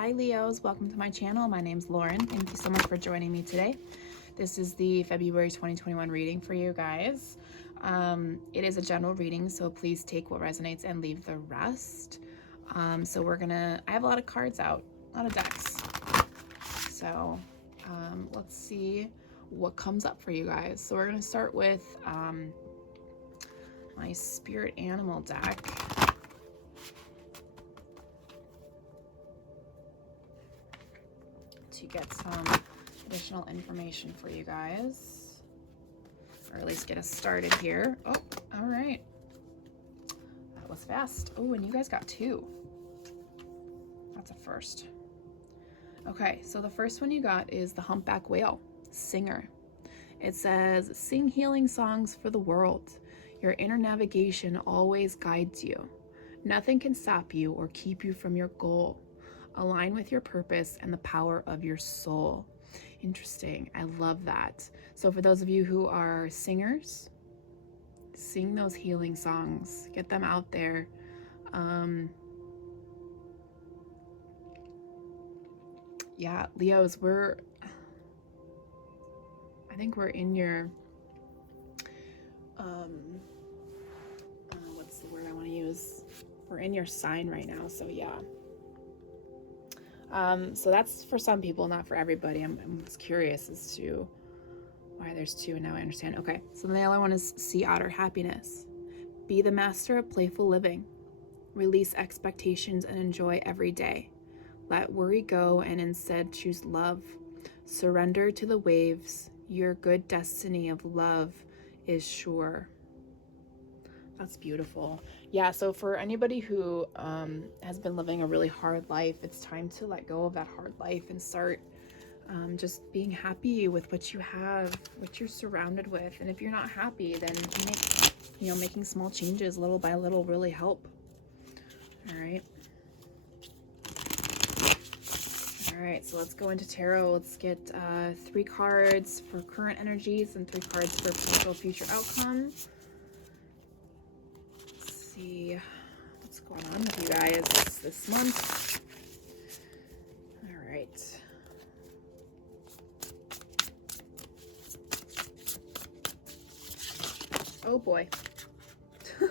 Hi Leos, welcome to my channel. My name's Lauren. Thank you so much for joining me today. This is the February 2021 reading for you guys. It is a general reading, so please take what resonates and leave the rest. I have a lot of cards out, a lot of decks. So let's see what comes up for you guys. So we're gonna start with my spirit animal deck. To get some additional information for you guys, or at least get us started here. Oh, all right. That was fast. Oh, and you guys got two. That's a first. Okay, so the first one you got is the humpback whale, singer. It says, sing healing songs for the world. Your inner navigation always guides you. Nothing can stop you or keep you from your goal. Align with your purpose and the power of your soul. Interesting. I love that. So for those of you who are singers, sing those healing songs. Get them out there. Yeah, Leos, I think we're in your, what's the word I want to use? We're in your sign right now, so yeah. So that's for some people, not for everybody. I'm just curious as to why there's two, and now I understand. Okay, so the other one is sea otter, happiness. Be the master of playful living. Release expectations and enjoy every day. Let worry go and instead choose love. Surrender to the waves. Your good destiny of love is sure. That's beautiful. Yeah, so for anybody who has been living a really hard life, it's time to let go of that hard life and start just being happy with what you have, what you're surrounded with. And if you're not happy, then making small changes little by little really help. All right. All right, so let's go into tarot. Let's get 3 cards for current energies and 3 cards for potential future outcome. See what's going on with you guys this month. All right. Oh boy. All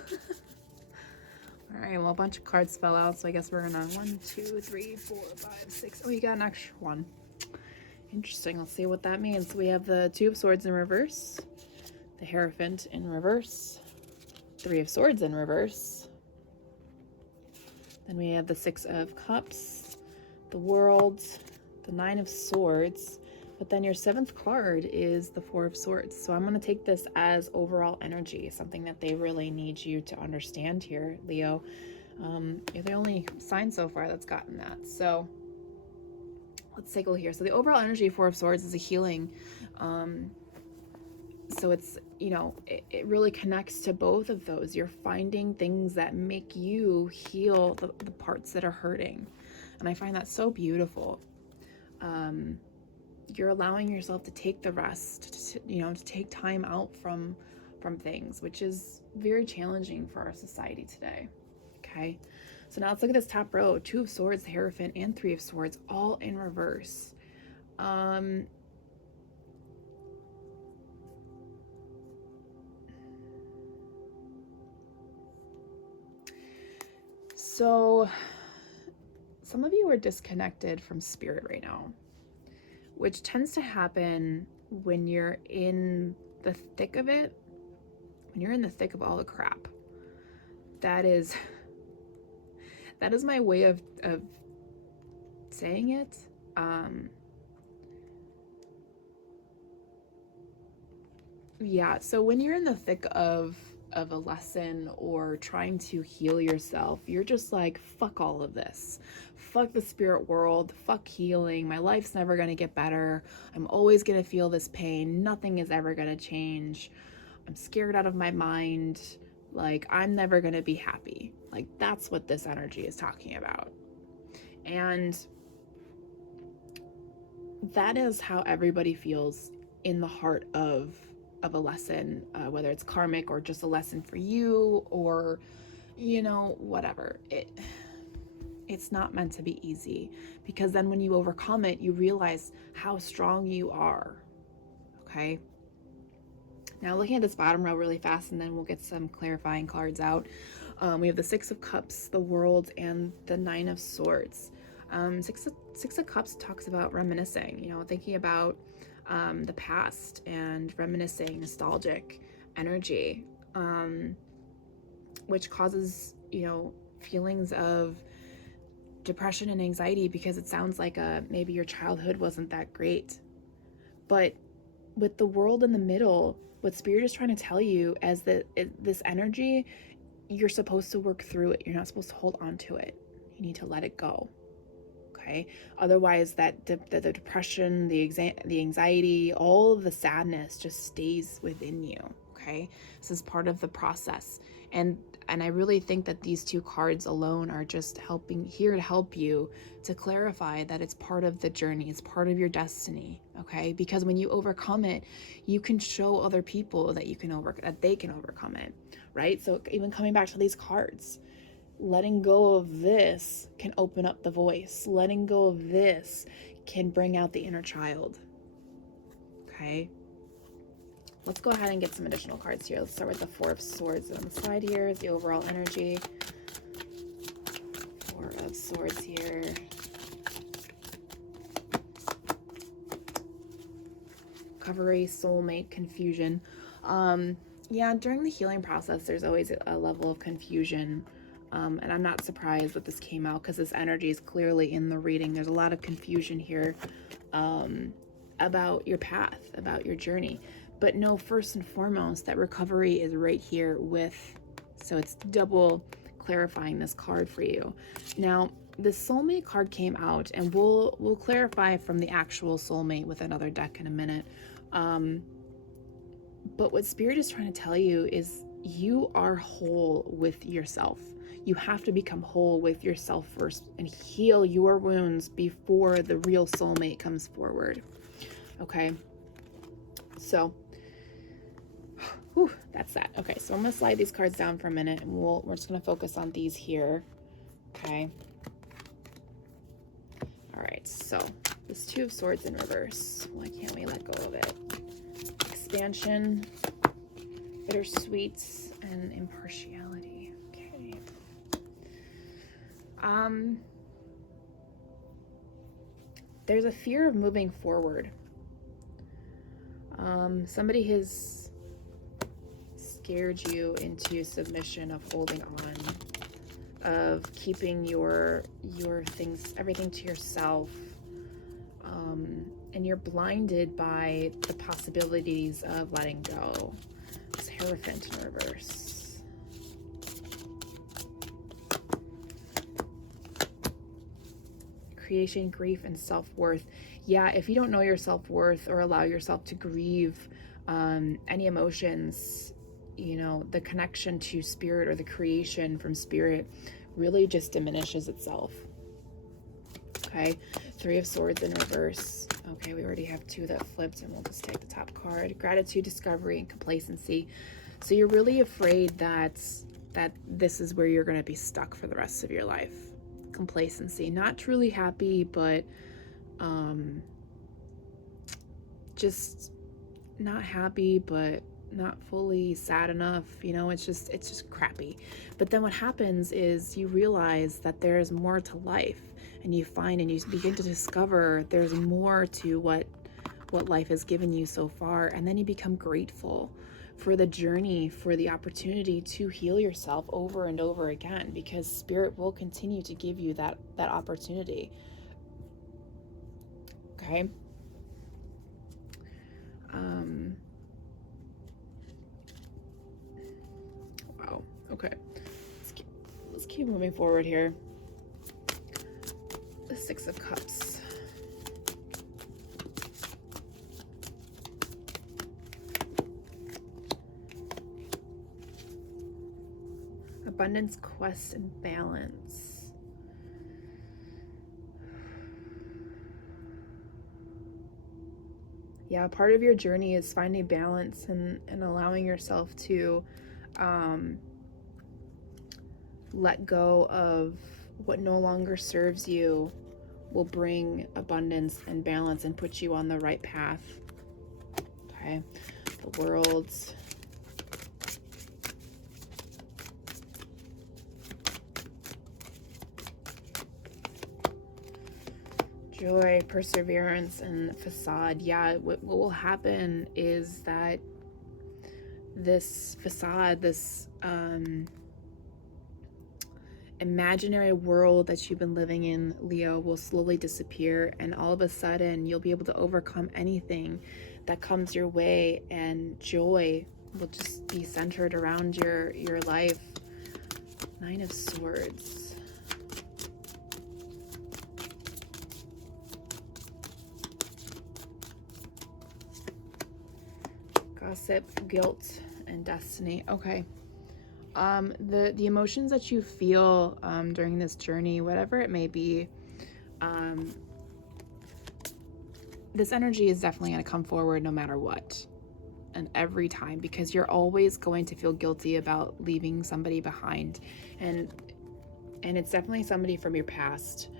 right, well, a bunch of cards fell out, so I guess we're gonna 1, 2, 3, 4, 5, 6. Oh, you got an extra one. Interesting. Let's see what that means. We have the 2 of Swords in reverse, the Hierophant in reverse, 3 of Swords in reverse. Then we have the 6 of Cups, the World, the 9 of Swords, but then your 7th card is the 4 of Swords. So I'm going to take this as overall energy, something that they really need you to understand here, Leo. You're the only sign so far that's gotten that. So let's take a look here. So the overall energy 4 of Swords is a healing. So it's, it really connects to both of those. You're finding things that make you heal the parts that are hurting. And I find that so beautiful. You're allowing yourself to take the rest, to take time out from things, which is very challenging for our society today. Okay. So now let's look at this top row. 2 of Swords, the Hierophant, and 3 of Swords, all in reverse. So some of you are disconnected from spirit right now, which tends to happen when you're in the thick of it, when you're in the thick of all the crap. That is my way of saying it. Yeah, so when you're in the thick of a lesson or trying to heal yourself, you're just like, fuck all of this. Fuck the spirit world. Fuck healing. My life's never going to get better. I'm always going to feel this pain. Nothing is ever going to change. I'm scared out of my mind. Like, I'm never going to be happy. Like, that's what this energy is talking about. And that is how everybody feels in the heart of a lesson, whether it's karmic or just a lesson for you, or whatever. It's not meant to be easy, because then when you overcome it, you realize how strong you are. Okay. Now looking at this bottom row really fast, and then we'll get some clarifying cards out. We have the Six of Cups, the World, and the Nine of Swords. Six of Cups talks about reminiscing, thinking about the past and reminiscing, nostalgic energy, which causes, feelings of depression and anxiety, because it sounds like maybe your childhood wasn't that great. But with the World in the middle, what Spirit is trying to tell you is that this energy, you're supposed to work through it. You're not supposed to hold on to it. You need to let it go. Okay. Otherwise, the depression, the anxiety, all of the sadness just stays within you. Okay. This is part of the process. And I really think that these two cards alone are just here to help you to clarify that it's part of the journey. It's part of your destiny. Okay. Because when you overcome it, you can show other people that they can overcome it. Right. So even coming back to these cards, letting go of this can open up the voice. Letting go of this can bring out the inner child. Okay. Let's go ahead and get some additional cards here. Let's start with the Four of Swords on the side here, the overall energy. Four of Swords here. Recovery, soulmate, confusion. During the healing process, there's always a level of confusion. And I'm not surprised that this came out, because this energy is clearly in the reading. There's a lot of confusion here about your path, about your journey. But know first and foremost that recovery is right here so it's double clarifying this card for you. Now, the soulmate card came out, and we'll clarify from the actual soulmate with another deck in a minute. But what Spirit is trying to tell you is you are whole with yourself. You have to become whole with yourself first and heal your wounds before the real soulmate comes forward. Okay. So, that's that. Okay, so I'm going to slide these cards down for a minute, and we're just going to focus on these here. Okay. All right, so this Two of Swords in reverse. Why can't we let go of it? Expansion, bittersweet, and impartiality. Okay. There's a fear of moving forward. Somebody has scared you into submission, of holding on, of keeping your things, everything to yourself, and you're blinded by the possibilities of letting go. It's Hierophant in reverse. Creation, grief, and self-worth. Yeah, if you don't know your self-worth or allow yourself to grieve any emotions, the connection to Spirit or the creation from Spirit really just diminishes itself. Okay, Three of Swords in reverse. Okay, we already have two that flipped, and we'll just take the top card. Gratitude, discovery, and complacency. So you're really afraid that this is where you're going to be stuck for the rest of your life. Complacency, not truly happy, but just not happy, but not fully sad enough. It's just crappy. But then what happens is you realize that there's more to life, and you find and you begin to discover there's more to what life has given you so far, and then you become grateful for the journey, for the opportunity to heal yourself over and over again, because Spirit will continue to give you that opportunity. Okay. Wow. Okay. Let's keep moving forward here. The Six of Cups. Abundance, quest, and balance. Yeah, part of your journey is finding balance and allowing yourself to let go of what no longer serves you will bring abundance and balance and put you on the right path. Okay, the World's joy, perseverance, and facade. Yeah, what will happen is that this facade, this imaginary world that you've been living in, Leo, will slowly disappear, and all of a sudden you'll be able to overcome anything that comes your way, and joy will just be centered around your life. Nine of Swords. Gossip, guilt, and destiny. Okay. The emotions that you feel during this journey, whatever it may be, this energy is definitely going to come forward no matter what, and every time, because you're always going to feel guilty about leaving somebody behind, and it's definitely somebody from your past.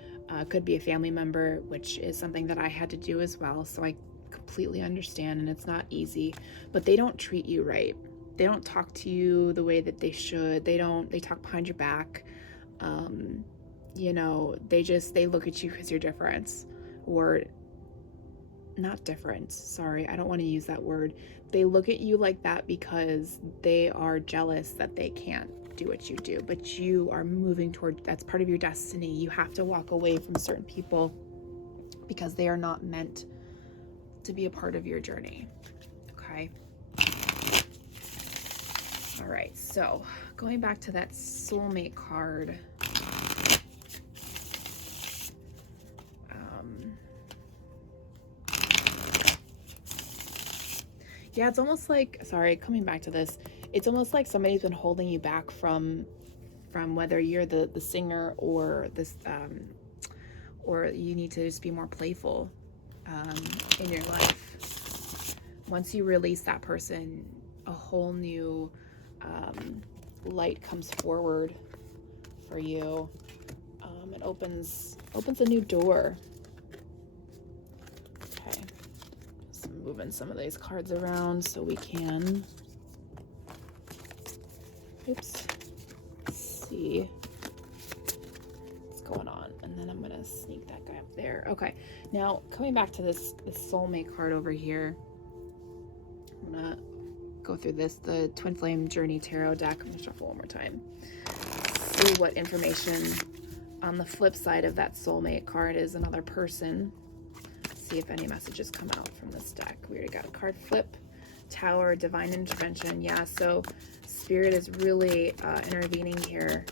Could be a family member, which is something that I had to do as well, so I completely understand, and it's not easy, but they don't treat you right. They don't talk to you the way that they should. They talk behind your back. You know, they look at you because you're different, or not different. Sorry, I don't want to use that word. They look at you like that because they are jealous that they can't do what you do, but you are moving toward, that's part of your destiny. You have to walk away from certain people because they are not meant to be a part of your journey. Okay. All right, so going back to that soulmate card. Yeah, it's almost like, sorry, coming back to this, it's almost like somebody's been holding you back from whether you're the singer or this, or you need to just be more playful in your life. Once you release that person, a whole new light comes forward for you. It opens a new door. Okay, just moving some of these cards around so we can, see what's going on, and then I'm gonna sneak that guy up there. Okay, now coming back to this soulmate card over here, I'm gonna go through the Twin Flame Journey Tarot deck. I'm gonna shuffle one more time. See what information on the flip side of that soulmate card is another person. See if any messages come out from this deck. We already got a card flip, Tower, Divine Intervention. Yeah, so Spirit is really intervening here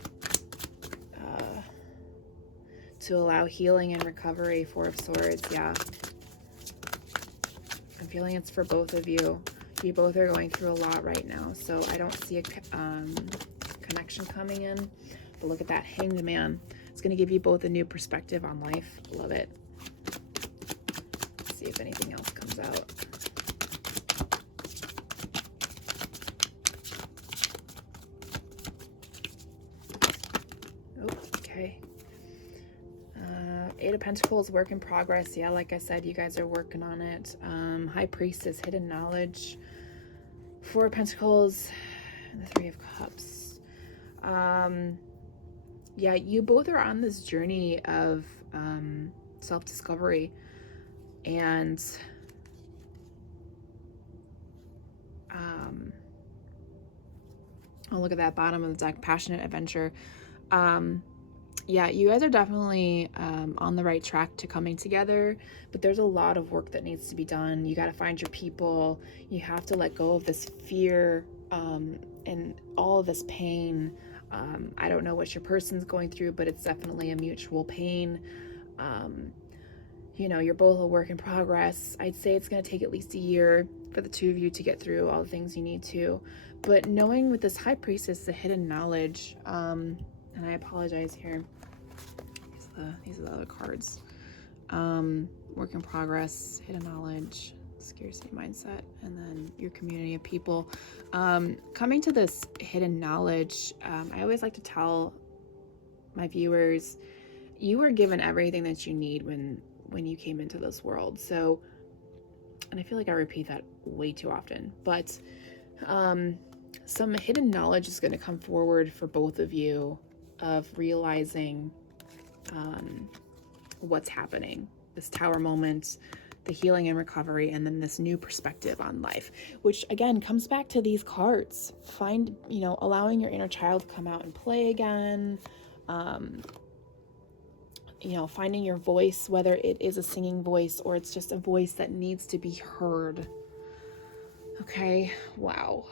to allow healing and recovery. Four of Swords. Yeah, I'm feeling it's for both of you. You both are going through a lot right now, so I don't see a connection coming in. But look at that Hanged Man. It's going to give you both a new perspective on life. Love it. Let's see if anything else comes out. Oh, okay. Eight of Pentacles, work in progress. Yeah, like I said, you guys are working on it. High Priestess, hidden knowledge. Four of Pentacles, and the Three of Cups. Yeah, you both are on this journey of self-discovery, and oh, look at that bottom of the deck, passionate adventure. Yeah, you guys are definitely on the right track to coming together, but there's a lot of work that needs to be done. You got to find your people. You have to let go of this fear and all of this pain. I don't know what your person's going through, but it's definitely a mutual pain. You know, you're both a work in progress. I'd say it's going to take at least a year for the two of you to get through all the things you need to. But knowing with this High Priestess, the hidden knowledge, and I apologize here. These are the other cards. Work in progress, hidden knowledge, scarcity mindset, and then your community of people. Coming to this hidden knowledge, I always like to tell my viewers, you were given everything that you need when you came into this world. So, and I feel like I repeat that way too often, but some hidden knowledge is going to come forward for both of you of realizing what's happening, this tower moment, the healing and recovery, and then this new perspective on life, which again comes back to these cards. Find, allowing your inner child to come out and play again, finding your voice, whether it is a singing voice or it's just a voice that needs to be heard. Okay, wow,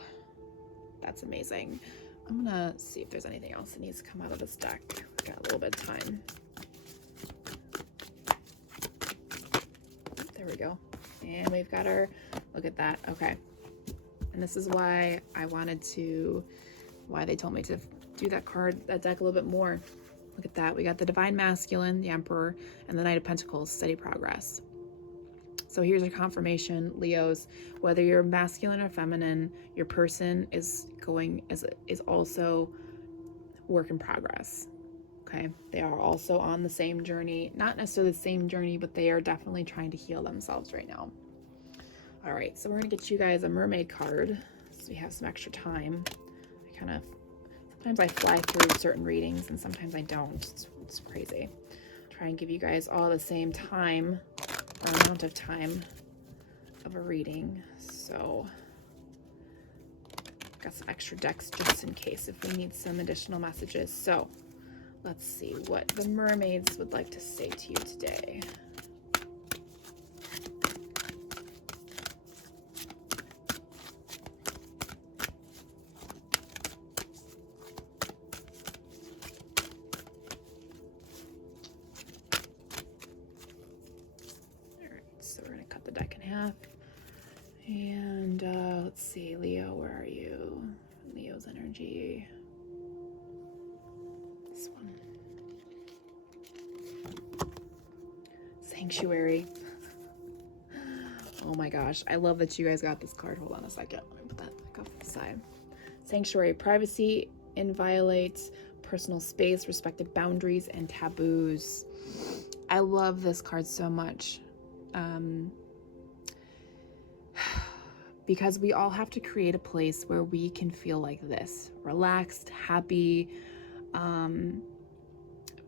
that's amazing. I'm gonna see if there's anything else that needs to come out of this deck. We've got a little bit of time. There we go. And we've got our, look at that. Okay. And this is why they told me to do that deck a little bit more. Look at that. We got the Divine Masculine, the Emperor, and the Knight of Pentacles, steady progress. So here's your confirmation, Leos. Whether you're masculine or feminine, your person is also work in progress. Okay, they are also on the same journey, not necessarily the same journey, but they are definitely trying to heal themselves right now. All right, so we're gonna get you guys a mermaid card, so we have some extra time. Sometimes I fly through certain readings and sometimes I don't. It's crazy. Try and give you guys all the same time, or amount of time of a reading. So got some extra decks just in case if we need some additional messages. So let's see what the mermaids would like to say to you today. All right, so we're going to cut the deck in half. And let's see, Leo, where are you? Leo's energy. This one. Sanctuary. Oh my gosh, I love that you guys got this card. Hold on a second. Let me put that back off to the side. Sanctuary, privacy, inviolate, personal space, respected boundaries, and taboos. I love this card so much. Because we all have to create a place where we can feel like this, relaxed, happy,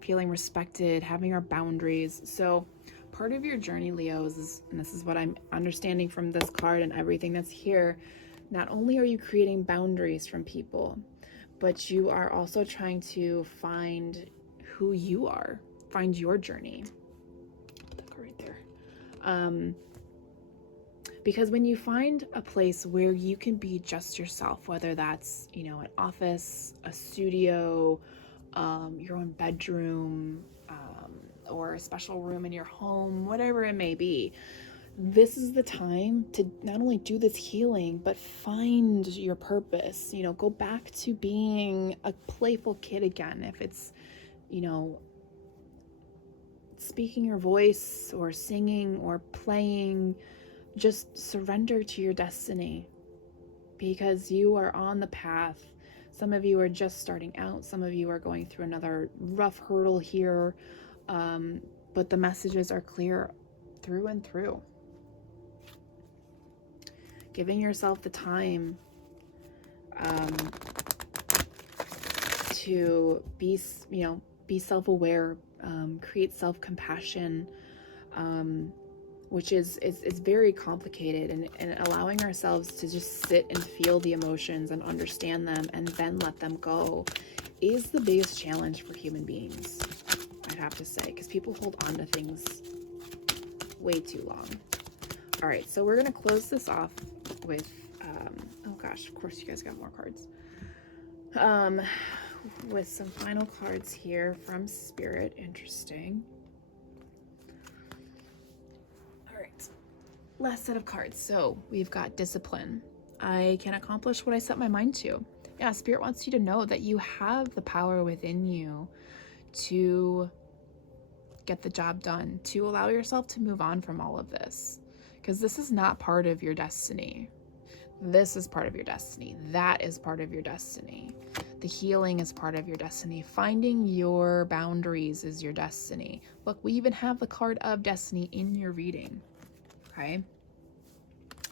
feeling respected, having our boundaries. So part of your journey, Leos, is, and this is what I'm understanding from this card and everything that's here, not only are you creating boundaries from people, but you are also trying to find who you are, find your journey. Put that card right there. Because when you find a place where you can be just yourself, whether that's, an office, a studio, your own bedroom, or a special room in your home, whatever it may be, this is the time to not only do this healing, but find your purpose. Go back to being a playful kid again. If it's, speaking your voice or singing or playing, just surrender to your destiny, because you are on the path. Some of you are just starting out. Some of you are going through another rough hurdle here. But the messages are clear through and through. Giving yourself the time to be self-aware, create self-compassion, which is very complicated, and allowing ourselves to just sit and feel the emotions and understand them and then let them go is the biggest challenge for human beings, I'd have to say, because people hold on to things way too long. All right, so we're going to close this off with, oh gosh, of course you guys got more cards. With some final cards here from Spirit. Interesting. All right, last set of cards. So we've got discipline. I can accomplish what I set my mind to. Yeah, Spirit wants you to know that you have the power within you to get the job done, to allow yourself to move on from all of this, because this is not part of your destiny. This is part of your destiny. That is part of your destiny. The healing is part of your destiny. Finding your boundaries is your destiny. Look, we even have the card of destiny in your reading. Okay.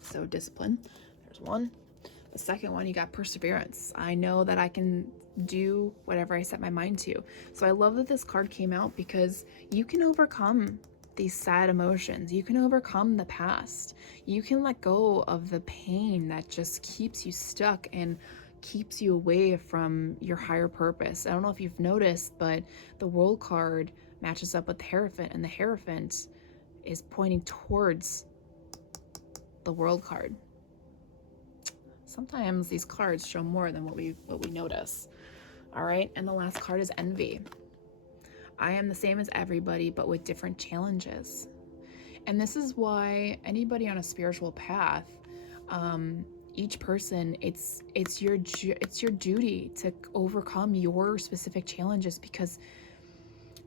So discipline, there's one. The second one, you got perseverance. I know that I can do whatever I set my mind to. So I love that this card came out because you can overcome these sad emotions. You can overcome the past. You can let go of the pain that just keeps you stuck and keeps you away from your higher purpose. I don't know if you've noticed, but the World card matches up with the Hierophant, and the Hierophant is pointing towards the World card. Sometimes these cards show more than what we notice. All right, and the last card is Envy. I am the same as everybody, but with different challenges. And this is why anybody on a spiritual path, each person, it's your duty to overcome your specific challenges, because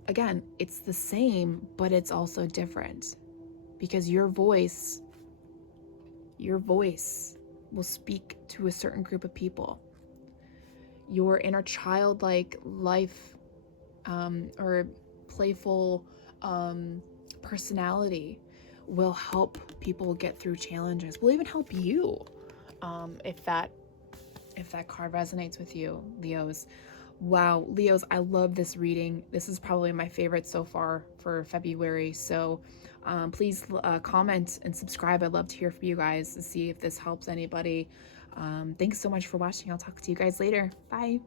again, it's the same, but it's also different, because your voice will speak to a certain group of people. Your inner childlike life or playful personality will help people get through challenges. Will even help you if that card resonates with you, Leos. Wow, Leos, I love this reading. This is probably my favorite so far for February. So please comment and subscribe. I'd love to hear from you guys to see if this helps anybody. Thanks so much for watching. I'll talk to you guys later. Bye.